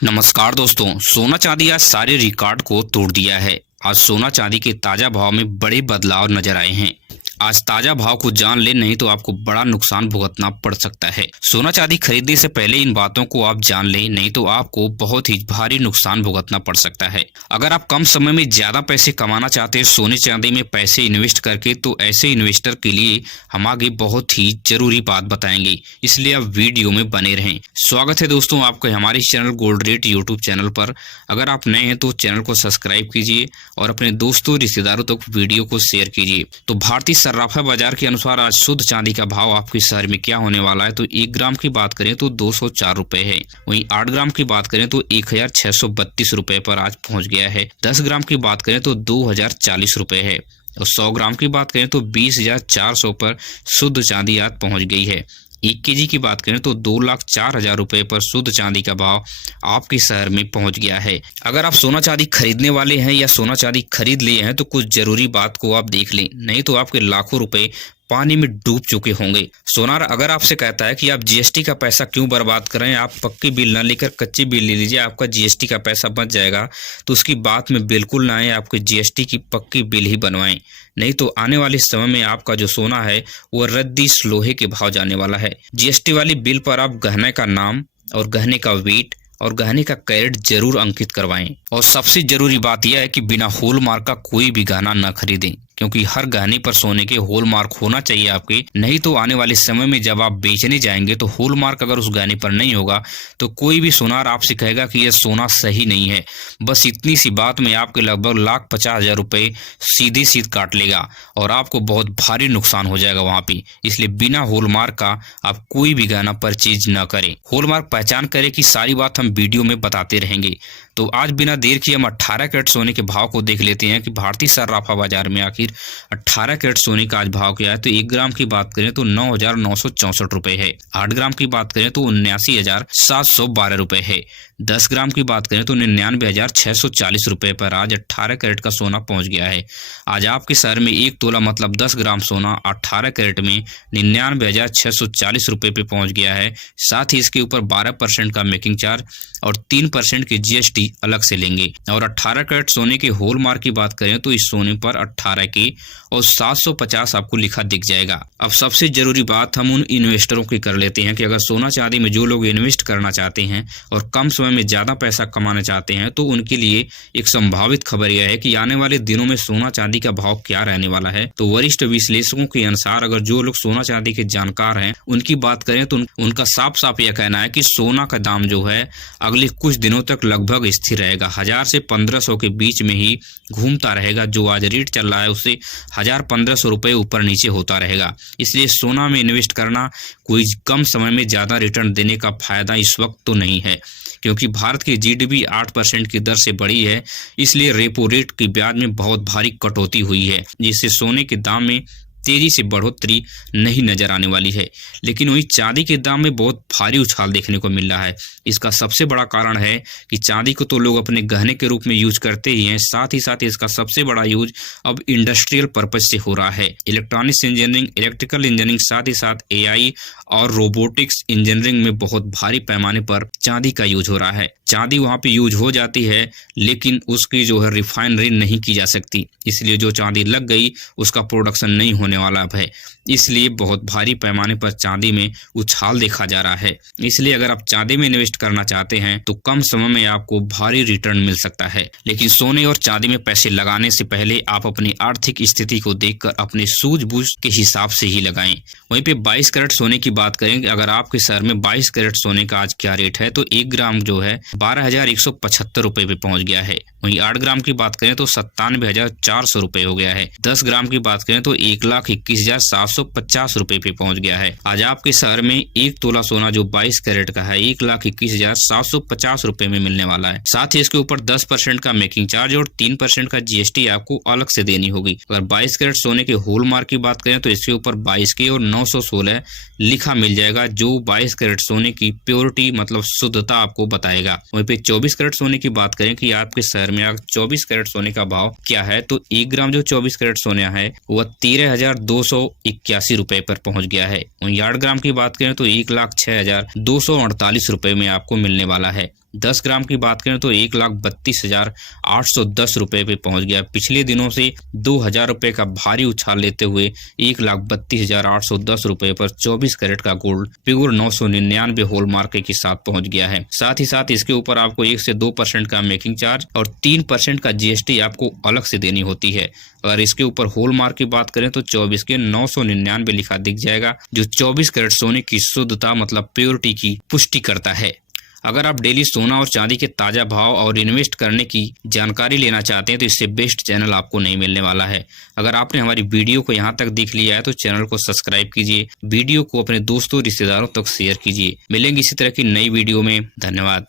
नमस्कार दोस्तों, सोना चांदी आज सारे रिकॉर्ड को तोड़ दिया है। आज सोना चांदी के ताजा भाव में बड़े बदलाव नजर आए हैं। आज ताजा भाव को जान ले, नहीं तो आपको बड़ा नुकसान भुगतना पड़ सकता है। सोना चांदी खरीदने से पहले इन बातों को आप जान लें, नहीं तो आपको बहुत ही भारी नुकसान भुगतना पड़ सकता है। अगर आप कम समय में ज्यादा पैसे कमाना चाहते हैं सोने चांदी में पैसे इन्वेस्ट करके, तो ऐसे इन्वेस्टर के लिए हम आगे बहुत ही जरूरी बात बताएंगे, इसलिए आप वीडियो में बने रहें। स्वागत है दोस्तों आपका हमारे इस channel gold rate YouTube channel पर। अगर आप नए हैं तो चैनल को सब्सक्राइब कीजिए और अपने दोस्तों रिश्तेदारों तक वीडियो को शेयर कीजिए। तो भारतीय सर्राफा बाजार के अनुसार आज शुद्ध चांदी का भाव आपके शहर में क्या होने वाला है, तो 1 ग्राम की बात करें तो 204 रुपए है। वहीं 8 ग्राम की बात करें तो 1632 रुपए पर आज पहुंच गया है। 10 ग्राम की बात करें तो 2040 रुपए है और 100 ग्राम की बात करें तो 20,400 पर शुद्ध चांदी आज पहुंच गई है। 1 केजी की बात करें तो 2,04,000 रुपए पर शुद्ध चांदी का भाव आपके शहर में पहुंच गया है। अगर आप सोना चांदी खरीदने वाले हैं या सोना चांदी खरीद लिए हैं तो कुछ जरूरी बात को आप देख लें, नहीं तो आपके लाखों रुपए पानी में डूब चुके होंगे। सोनार अगर आपसे कहता है कि आप जीएसटी का पैसा क्यों बर्बाद कर रहे हैं, आप पक्की बिल ना लेकर कच्ची बिल ले लीजिए, आपका जीएसटी का पैसा बच जाएगा, तो उसकी बात में बिल्कुल ना आए। आपके जीएसटी की पक्की बिल ही बनवाएं, नहीं तो आने वाले समय में आपका जो सोना है वो रद्दी लोहे के भाव जाने वाला है। जीएसटी वाली बिल पर आप गहने का नाम और गहने का वेट और गहने का कैरेट जरूर अंकित करवाएं। और सबसे जरूरी बात यह है कि बिना हॉलमार्क का कोई भी गहना न खरीदें, क्योंकि हर गहने पर सोने के हॉलमार्क होना चाहिए आपके, नहीं तो आने वाले समय में जब आप बेचने जाएंगे तो हॉलमार्क अगर उस गहने पर नहीं होगा तो कोई भी सोनार आपसे कहेगा कि यह सोना सही नहीं है। बस इतनी सी बात में आपके लगभग 1,50,000 रुपए सीधे काट लेगा और आपको बहुत भारी नुकसान हो जाएगा वहां पे। इसलिए बिना हॉलमार्क का आप कोई भी गहना परचेज न करें। हॉलमार्क पहचान करें कि सारी बात हम वीडियो में बताते रहेंगे। तो आज बिना देर किए हम 18 कैरेट सोने के भाव को देख लेते हैं कि भारतीय सर्राफा बाजार में आखिर 18 कैरेट सोने का आज भाव क्या है। तो 1 ग्राम की बात करें तो 9,964 रुपए है। 8 ग्राम की बात करें तो 79,712 रुपए है। 10 ग्राम की बात करें तो 99,640 रुपए पर आज 18 कैरेट का सोना पहुंच गया है। आज आपके शहर में 1 तोला मतलब 10 ग्राम सोना 18 कैरेट में 99,640 रुपए पे पहुंच गया है। साथ ही इसके ऊपर 12% का मेकिंग चार्ज और 3% की जीएसटी अलग से लेंगे। और 18 कैरेट सोने के हॉलमार्क की बात करें तो इस सोने पर 18 के और 750 आपको लिखा दिख जाएगा। अब सबसे जरूरी बात हम उन इन्वेस्टरों की कर लेते हैं कि अगर सोना चांदी में जो लोग इन्वेस्ट करना चाहते हैं और कम समय में ज्यादा पैसा कमाना चाहते हैं, तो उनके लिए एक संभावित खबर यह है कि आने वाले दिनों में सोना चांदी का भाव क्या रहने वाला है। तो वरिष्ठ विश्लेषकों के अनुसार अगर जो लोग सोना चांदी के जानकार हैं उनकी बात करें तो उनका साफ साफ यह कहना है कि सोना का दाम जो है अगले कुछ दिनों तक लगभग स्थिर रहेगा। 1,000 से 1,500 के बीच में ही घूमता रहेगा। जो आज रेट चल रहा है उससे 1,000-1,500 रुपए ऊपर नीचे होता रहेगा। इसलिए सोना में इन्वेस्ट करना कोई कम समय में ज्यादा रिटर्न देने का फायदा इस वक्त तो नहीं है, क्योंकि भारत की जीडीपी 8% की दर से बढ़ी है। इसलिए रेपो रेट की ब्याज में बहुत भारी कटौती हुई है, जिससे सोने के दाम में तेजी से बढ़ोतरी नहीं नजर आने वाली है। लेकिन वहीं चांदी के दाम में बहुत भारी उछाल देखने को मिल रहा है। इसका सबसे बड़ा कारण है कि चांदी को तो लोग अपने गहने के रूप में यूज करते ही हैं, साथ ही साथ इसका सबसे बड़ा यूज अब इंडस्ट्रियल पर्पज से हो रहा है। इलेक्ट्रॉनिक्स इंजीनियरिंग, इलेक्ट्रिकल इंजीनियरिंग, साथ ही साथ एआई और रोबोटिक्स इंजीनियरिंग में बहुत भारी पैमाने पर चांदी का यूज हो रहा है। चांदी वहां पे यूज हो जाती है, लेकिन उसकी जो है रिफाइनरी नहीं की जा सकती, इसलिए जो चांदी लग गई उसका प्रोडक्शन नहीं होने वाला है। इसलिए बहुत भारी पैमाने पर चांदी में उछाल देखा जा रहा है। इसलिए अगर आप चांदी में इन्वेस्ट करना चाहते हैं तो कम समय में आपको भारी रिटर्न मिल सकता है। लेकिन सोने और चांदी में पैसे लगाने से पहले आप अपनी आर्थिक स्थिति को देखकर अपने सूझबूझ के हिसाब से ही लगाएं। वहीं पे 22 कैरेट सोने की बात करें, अगर आपके शहर में 22 कैरेट सोने का आज क्या रेट है, तो 1 ग्राम जो है 12,175 रुपए पे पहुंच गया है। वहीं 8 ग्राम की बात करें तो 97,400 रुपए हो गया है। 10 ग्राम की बात करें तो 1,21,750 रुपए पे पहुंच गया है। आज आपके शहर में 1 तोला सोना जो 22 कैरेट का है 1,21,750 रुपए में मिलने वाला है। साथ ही इसके ऊपर 10% का मेकिंग चार्ज और 3% का जीएसटी आपको अलग से देनी होगी। अगर 22 कैरेट सोने के हॉलमार्क की बात करें तो इसके ऊपर 22 के और 916 लिखा मिल जाएगा, जो 22 कैरेट सोने की प्योरिटी मतलब शुद्धता आपको बताएगा। वहीं पे 24 कैरेट सोने की बात करें कि आपके शहर में 24 कैरेट सोने का भाव क्या है, तो 1 ग्राम जो 24 कैरेट सोना है वह 13,281 रुपए पर पहुंच गया है। वहीं 8 ग्राम की बात करें तो 1,06,248 रुपए में आपको मिलने वाला है। 10 ग्राम की बात करें तो 1,32,810 रुपए पे पहुंच गया। पिछले दिनों से 2,000 रुपए का भारी उछाल लेते हुए 1,32,810 रुपए पर 24 कैरेट का गोल्ड प्योर 999 हॉलमार्क के साथ पहुंच गया है। साथ ही साथ इसके ऊपर आपको 1 से 2% का मेकिंग चार्ज और 3% का जीएसटी आपको अलग से देनी होती है। अगर इसके ऊपर हॉलमार्क की बात करें तो 24 के 999 लिखा दिख जाएगा, जो 24 कैरेट सोने की शुद्धता मतलब प्योरिटी की पुष्टि करता है। अगर आप डेली सोना और चांदी के ताजा भाव और इन्वेस्ट करने की जानकारी लेना चाहते हैं तो इससे बेस्ट चैनल आपको नहीं मिलने वाला है। अगर आपने हमारी वीडियो को यहाँ तक देख लिया है तो चैनल को सब्सक्राइब कीजिए, वीडियो को अपने दोस्तों रिश्तेदारों तक शेयर कीजिए। मिलेंगे इसी तरह की नई वीडियो में। धन्यवाद।